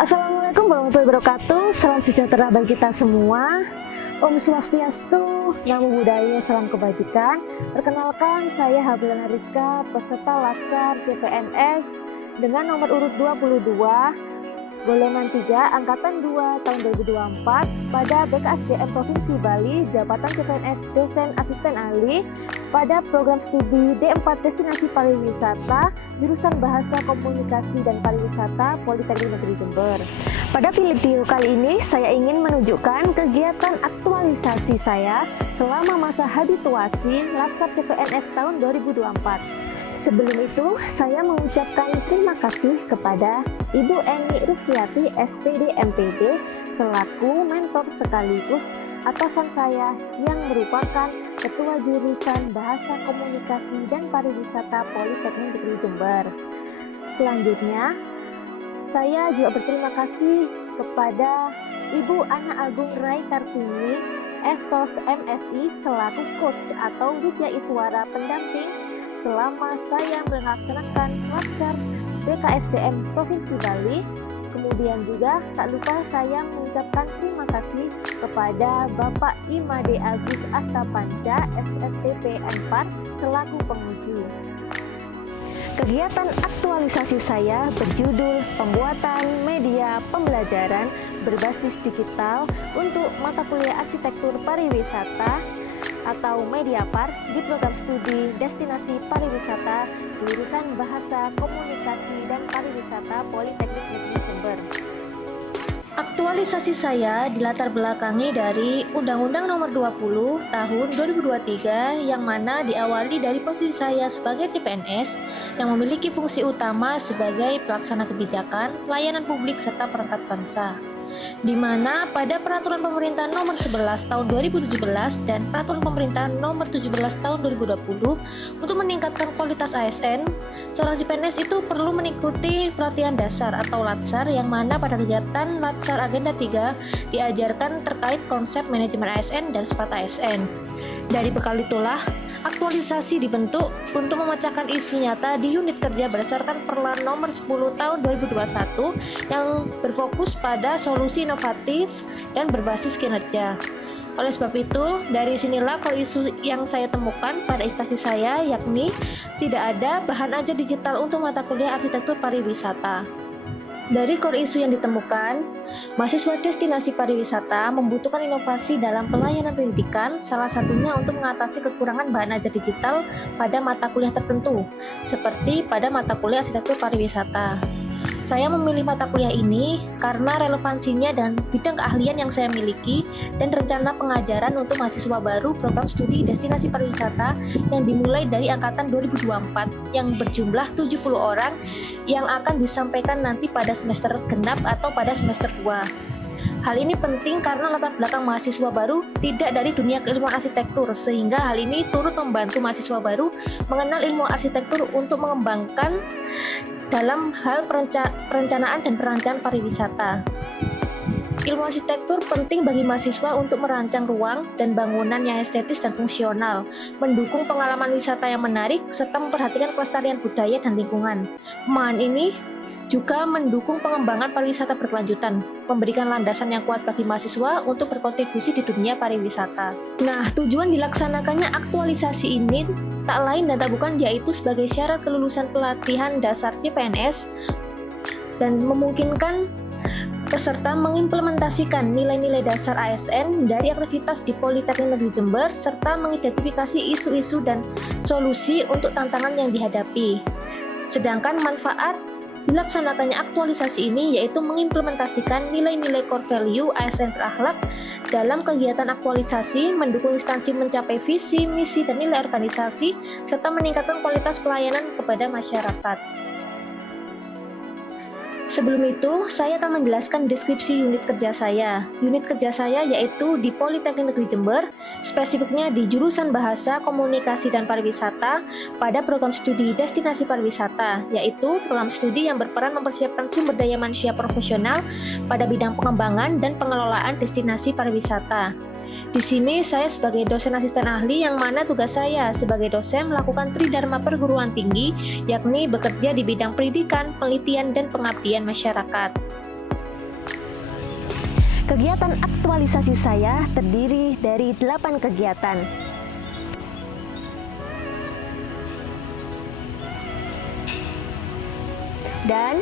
Assalamualaikum warahmatullahi wabarakatuh. Salam sejahtera bagi kita semua. Om Swastiastu, Namo Buddhaya, salam kebajikan. Perkenalkan, saya Habilana Rizka, peserta Latsar CPNS dengan nomor urut 22, golongan 3, angkatan 2 tahun 2024 pada BKSDM Provinsi Bali, jabatan CPNS dosen asisten ahli pada program studi D4 Destinasi Pariwisata, jurusan Bahasa Komunikasi dan Pariwisata, Politeknik Negeri Jember. Pada video kali ini saya ingin menunjukkan kegiatan aktualisasi saya selama masa habituasi Latsar CPNS tahun 2024. Sebelum itu, saya mengucapkan terima kasih kepada Ibu Eni Rufiati, SPD MPD, selaku mentor sekaligus atasan saya yang merupakan Ketua Jurusan Bahasa Komunikasi dan Pariwisata Politeknik Negeri Jember. Selanjutnya, saya juga berterima kasih kepada Ibu Ana Agung Rai Kartini, Esos MSI, selaku coach atau wijaiswara pendamping selama saya melaksanakan Latsar BKSDM Provinsi Bali. Kemudian juga tak lupa saya mengucapkan terima kasih kepada Bapak Imade Agus Astapanca, SSTP 4, selaku penguji. Kegiatan aktualisasi saya berjudul Pembuatan Media Pembelajaran Berbasis Digital untuk mata kuliah Arsitektur Pariwisata atau Mediapar di program studi Destinasi Pariwisata jurusan Bahasa Komunikasi dan Pariwisata Politeknik Negeri Jember. Aktualisasi saya dilatar belakangi dari Undang-Undang Nomor 20 Tahun 2023 yang mana diawali dari posisi saya sebagai CPNS yang memiliki fungsi utama sebagai pelaksana kebijakan, pelayanan publik serta perangkat bangsa, di mana pada Peraturan Pemerintah Nomor 11 Tahun 2017 dan Peraturan Pemerintah Nomor 17 Tahun 2020 untuk meningkatkan kualitas ASN, seorang CPNS itu perlu mengikuti pelatihan dasar atau Latsar, yang mana pada kegiatan Latsar Agenda 3 diajarkan terkait konsep manajemen ASN dan sifat ASN. Dari bekal itulah, aktualisasi dibentuk untuk memecahkan isu nyata di unit kerja berdasarkan Perlan Nomor 10 Tahun 2021 yang berfokus pada solusi inovatif dan berbasis kinerja. Oleh sebab itu, dari sinilah core isu yang saya temukan pada instansi saya, yakni tidak ada bahan ajar digital untuk mata kuliah arsitektur pariwisata. Dari core isu yang ditemukan, mahasiswa destinasi pariwisata membutuhkan inovasi dalam pelayanan pendidikan, salah satunya untuk mengatasi kekurangan bahan ajar digital pada mata kuliah tertentu, seperti pada mata kuliah arsitektur pariwisata. Saya memilih mata kuliah ini karena relevansinya dan bidang keahlian yang saya miliki dan rencana pengajaran untuk mahasiswa baru program studi Destinasi Pariwisata yang dimulai dari angkatan 2024 yang berjumlah 70 orang yang akan disampaikan nanti pada semester genap atau pada semester 2. Hal ini penting karena latar belakang mahasiswa baru tidak dari dunia keilmuan arsitektur, sehingga hal ini turut membantu mahasiswa baru mengenal ilmu arsitektur untuk mengembangkan dalam hal perencanaan dan perancangan pariwisata. Ilmu arsitektur penting bagi mahasiswa untuk merancang ruang dan bangunan yang estetis dan fungsional, mendukung pengalaman wisata yang menarik, serta memperhatikan kelestarian budaya dan lingkungan. Pemahaman ini juga mendukung pengembangan pariwisata berkelanjutan, memberikan landasan yang kuat bagi mahasiswa untuk berkontribusi di dunia pariwisata. Nah, tujuan dilaksanakannya aktualisasi ini tak lain dan tak bukan yaitu sebagai syarat kelulusan pelatihan dasar CPNS dan memungkinkan peserta mengimplementasikan nilai-nilai dasar ASN dari aktivitas di Politeknik Negeri Jember serta mengidentifikasi isu-isu dan solusi untuk tantangan yang dihadapi. Sedangkan manfaat dilaksanakannya aktualisasi ini yaitu mengimplementasikan nilai-nilai core value ASN berakhlak dalam kegiatan aktualisasi, mendukung instansi mencapai visi, misi, dan nilai organisasi, serta meningkatkan kualitas pelayanan kepada masyarakat. Sebelum itu, saya akan menjelaskan deskripsi unit kerja saya. Unit kerja saya yaitu di Politeknik Negeri Jember, spesifiknya di jurusan Bahasa, Komunikasi, dan Pariwisata pada program studi Destinasi Pariwisata, yaitu program studi yang berperan mempersiapkan sumber daya manusia profesional pada bidang pengembangan dan pengelolaan destinasi pariwisata. Di sini saya sebagai dosen asisten ahli yang mana tugas saya sebagai dosen melakukan tridharma perguruan tinggi, yakni bekerja di bidang pendidikan, penelitian, dan pengabdian masyarakat. Kegiatan aktualisasi saya terdiri dari 8 kegiatan. Dan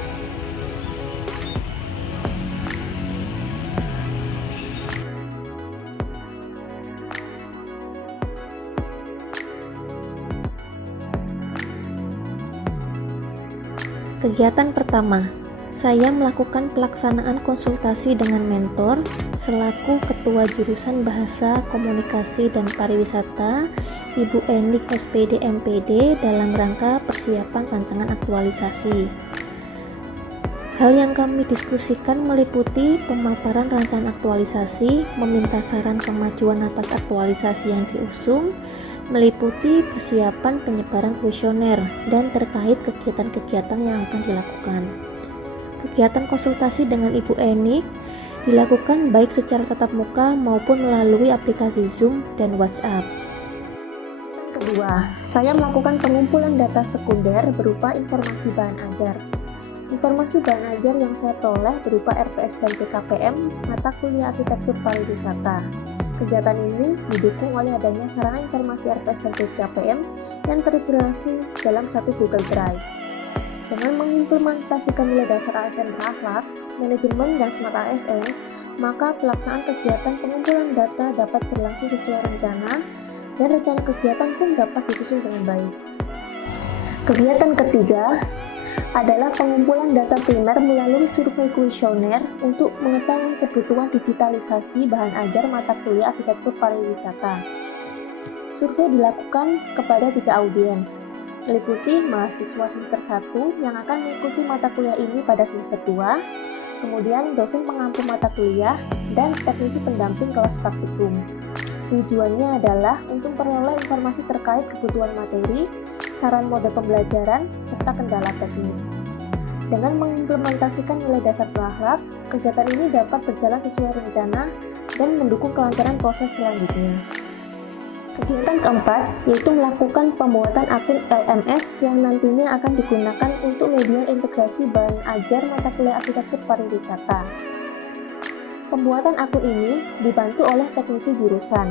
kegiatan pertama, saya melakukan pelaksanaan konsultasi dengan mentor selaku Ketua Jurusan Bahasa, Komunikasi, dan Pariwisata, Ibu Enik SPD MPD dalam rangka persiapan rancangan aktualisasi. Hal yang kami diskusikan meliputi pemaparan rancangan aktualisasi, meminta saran kemajuan atas aktualisasi yang diusung, meliputi persiapan penyebaran kuesioner, dan terkait kegiatan-kegiatan yang akan dilakukan. Kegiatan konsultasi dengan Ibu Enik dilakukan baik secara tatap muka maupun melalui aplikasi Zoom dan WhatsApp. Kedua, saya melakukan pengumpulan data sekunder berupa informasi bahan ajar. Informasi bahan ajar yang saya peroleh berupa RPS dan PKPM mata kuliah Arsitektur Pariwisata. Kegiatan ini didukung oleh adanya sarana informasi RPS dan PKPM yang terintegrasi dalam satu Google Drive. Dengan mengimplementasikan nilai dasar ASN berakhlak, manajemen, dan smart ASN, maka pelaksanaan kegiatan pengumpulan data dapat berlangsung sesuai rencana, dan rencana kegiatan pun dapat disusun dengan baik. Kegiatan ketiga adalah pengumpulan data primer melalui survei kuesioner untuk mengetahui kebutuhan digitalisasi bahan ajar mata kuliah Arsitektur Pariwisata. Survei dilakukan kepada 3 audiens, meliputi mahasiswa semester 1 yang akan mengikuti mata kuliah ini pada semester 2, kemudian dosen pengampu mata kuliah, dan teknisi pendamping kelas praktikum. Tujuannya adalah untuk memperoleh informasi terkait kebutuhan materi, saran mode pembelajaran, serta kendala teknis. Dengan mengimplementasikan nilai dasar berakhlak, kegiatan ini dapat berjalan sesuai rencana dan mendukung kelancaran proses selanjutnya. Kegiatan keempat yaitu melakukan pembuatan akun LMS yang nantinya akan digunakan untuk media integrasi bahan ajar mata kuliah Arsitektur Pariwisata. Pembuatan akun ini dibantu oleh teknisi jurusan.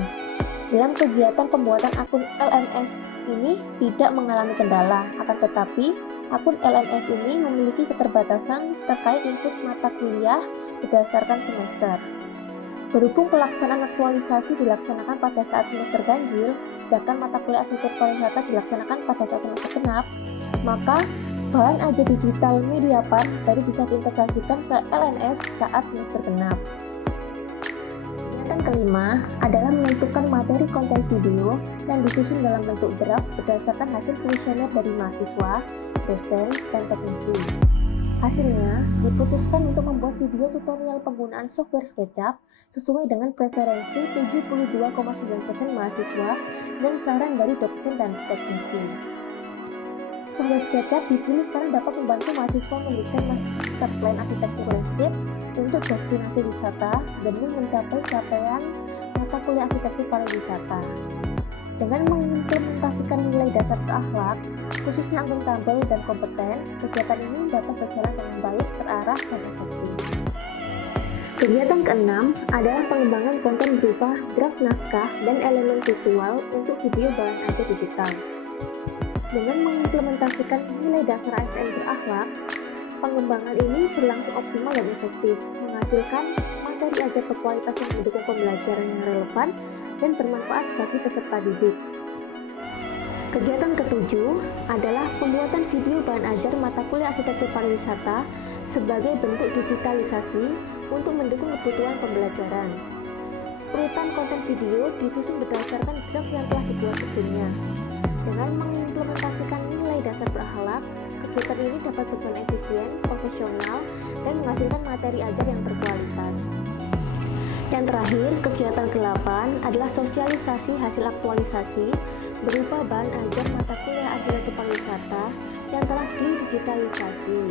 Dalam kegiatan pembuatan akun LMS ini tidak mengalami kendala, akan tetapi akun LMS ini memiliki keterbatasan terkait input mata kuliah berdasarkan semester. Berhubung pelaksanaan aktualisasi dilaksanakan pada saat semester ganjil, sedangkan mata kuliah Arsitektur Pariwisata dilaksanakan pada saat semester genap, maka bahan ajar digital Mediapart baru bisa diintegrasikan ke LMS saat semester genap. Kegiatan kelima adalah menentukan materi konten video yang disusun dalam bentuk draft berdasarkan hasil kuesioner dari mahasiswa, dosen, dan teknisi. Hasilnya, diputuskan untuk membuat video tutorial penggunaan software SketchUp sesuai dengan preferensi 72,9% mahasiswa dan saran dari dosen dan teknisi. Software SketchUp dipilih karena dapat membantu mahasiswa mendesain master plan arsitektur landscape untuk destinasi wisata demi mencapai capaian mata kuliah arsitektur pariwisata. Dengan mengimplementasikan nilai dasar berakhlak, khususnya akuntabel dan kompeten, kegiatan ini dapat berjalan dengan baik, terarah, dan efektif. Kegiatan keenam adalah pengembangan konten berupa draft naskah dan elemen visual untuk video bahan ajar digital. Dengan mengimplementasikan nilai dasar ASN berakhlak, pengembangan ini berlangsung optimal dan efektif, menghasilkan materi ajar berkualitas yang mendukung pembelajaran yang relevan dan bermanfaat bagi peserta didik. Kegiatan ketujuh adalah pembuatan video bahan ajar mata kuliah Arsitektur Pariwisata sebagai bentuk digitalisasi untuk mendukung kebutuhan pembelajaran. Urutan konten video disusun berdasarkan draft yang telah dibuat sebelumnya. Dengan mengimplementasikan nilai dasar berakhlak, kegiatan ini dapat berjalan efisien, profesional, dan menghasilkan materi ajar yang berkualitas. Yang terakhir, kegiatan ke-8 adalah sosialisasi hasil aktualisasi berupa bahan ajar mata kuliah Arsitektur Pariwisata yang telah didigitalisasi.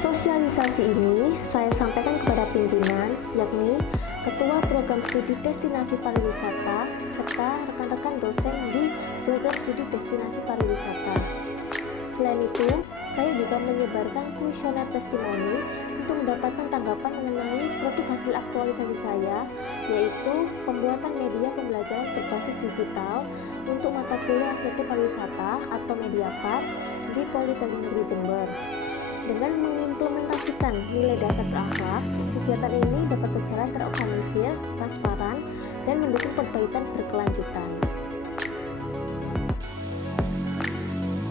Sosialisasi ini saya sampaikan kepada pimpinan, yakni Ketua Program Studi Destinasi Pariwisata serta rekan-rekan dosen di Program Studi Destinasi Pariwisata. Selain itu, saya juga menyebarkan kuesioner testimoni untuk mendapatkan tanggapan mengenai produk hasil aktualisasi saya, yaitu pembuatan media pembelajaran berbasis digital untuk mata kuliah Arsitektur Pariwisata atau Mediapart di Politeknik Negeri Jember. Dengan mengimplementasikan nilai dasar berakhlak, kegiatan ini dapat berjalan terorganisir, transparan, dan mendukung perbaikan berkelanjutan.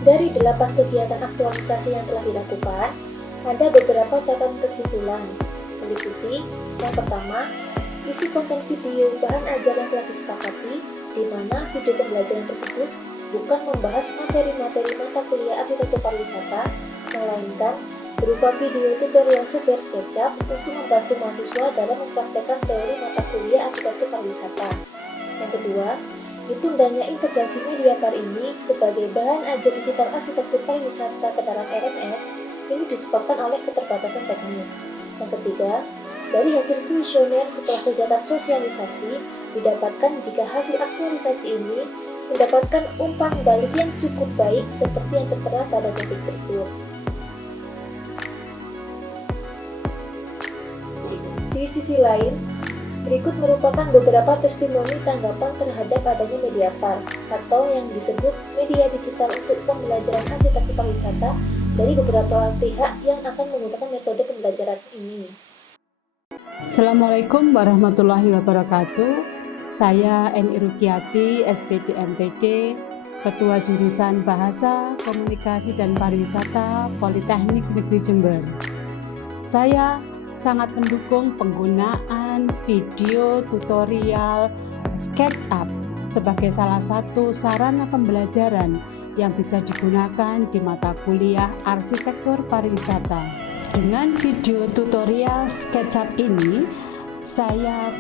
Dari 8 kegiatan aktualisasi yang telah dilakukan, ada beberapa catatan kesimpulan, meliputi yang pertama, isi konten video bahan ajar yang telah disepakati, di mana video pembelajaran tersebut bukan membahas materi-materi mata kuliah Arsitektur Pariwisata, melainkan berupa video tutorial software SketchUp untuk membantu mahasiswa dalam mempraktekkan teori mata kuliah Arsitektur Pariwisata. Yang kedua, ditundanya integrasi Mediapart ini sebagai bahan ajar digital Arsitektur Pariwisata ke dalam RMS ini disebabkan oleh keterbatasan teknis. Yang ketiga, dari hasil kuesioner setelah kegiatan sosialisasi, didapatkan jika hasil aktualisasi ini mendapatkan umpan balik yang cukup baik seperti yang tertera pada grafik berikut. Di sisi lain, berikut merupakan beberapa testimoni tanggapan terhadap adanya Mediapart atau yang disebut media digital untuk pembelajaran arsitektur pariwisata dari beberapa pihak yang akan menggunakan metode pembelajaran ini. Assalamualaikum warahmatullahi wabarakatuh. Saya Eni Rukiati, SPD MPD, Ketua Jurusan Bahasa, Komunikasi dan Pariwisata Politeknik Negeri Jember. Saya sangat mendukung penggunaan video tutorial SketchUp sebagai salah satu sarana pembelajaran yang bisa digunakan di mata kuliah Arsitektur Pariwisata. Dengan video tutorial SketchUp ini, saya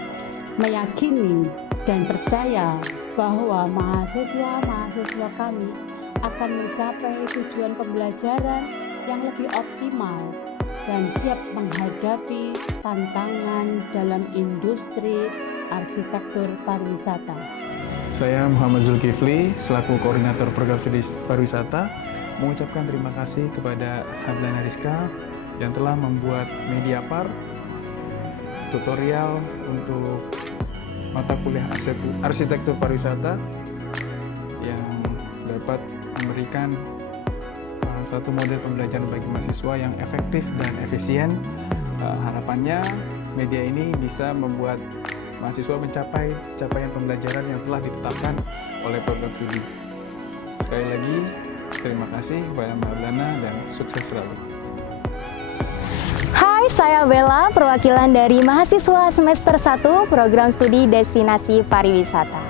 meyakini dan percaya bahwa mahasiswa-mahasiswa kami akan mencapai tujuan pembelajaran yang lebih optimal dan siap menghadapi tantangan dalam industri arsitektur pariwisata. Saya Muhammad Zulkifli, selaku Koordinator Program Studi Pariwisata, mengucapkan terima kasih kepada Hadlana Rizka yang telah membuat Mediapart tutorial untuk mata kuliah Arsitektur Pariwisata yang dapat memberikan satu model pembelajaran bagi mahasiswa yang efektif dan efisien. Harapannya media ini bisa membuat mahasiswa mencapai capaian pembelajaran yang telah ditetapkan oleh program studi. Sekali lagi, terima kasih kepada Mbak Hadlana dan sukses selalu. Hai, saya Bella, perwakilan dari mahasiswa semester 1 Program Studi Destinasi Pariwisata.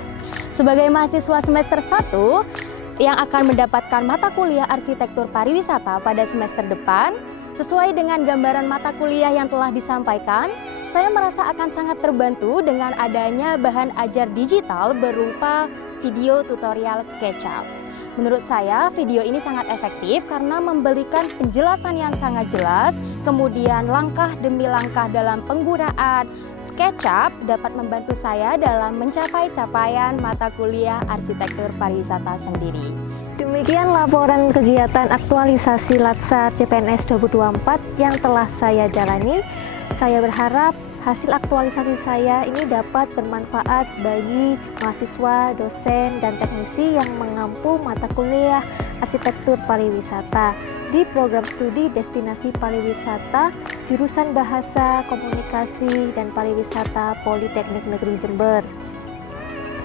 Sebagai mahasiswa semester 1 yang akan mendapatkan mata kuliah Arsitektur Pariwisata pada semester depan, sesuai dengan gambaran mata kuliah yang telah disampaikan, saya merasa akan sangat terbantu dengan adanya bahan ajar digital berupa video tutorial SketchUp. Menurut saya, video ini sangat efektif karena memberikan penjelasan yang sangat jelas, kemudian langkah demi langkah dalam penggunaan SketchUp dapat membantu saya dalam mencapai capaian mata kuliah Arsitektur Pariwisata sendiri. Demikian laporan kegiatan aktualisasi Latsar CPNS 2024 yang telah saya jalani. Saya berharap hasil aktualisasi saya ini dapat bermanfaat bagi mahasiswa, dosen, dan teknisi yang mengampu mata kuliah Arsitektur Pariwisata di Program Studi Destinasi Pariwisata, Jurusan Bahasa, Komunikasi, dan Pariwisata Politeknik Negeri Jember.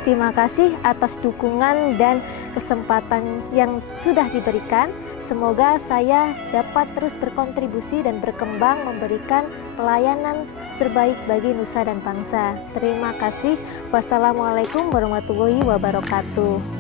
Terima kasih atas dukungan dan kesempatan yang sudah diberikan. Semoga saya dapat terus berkontribusi dan berkembang memberikan pelayanan terbaik bagi nusa dan bangsa. Terima kasih. Wassalamualaikum warahmatullahi wabarakatuh.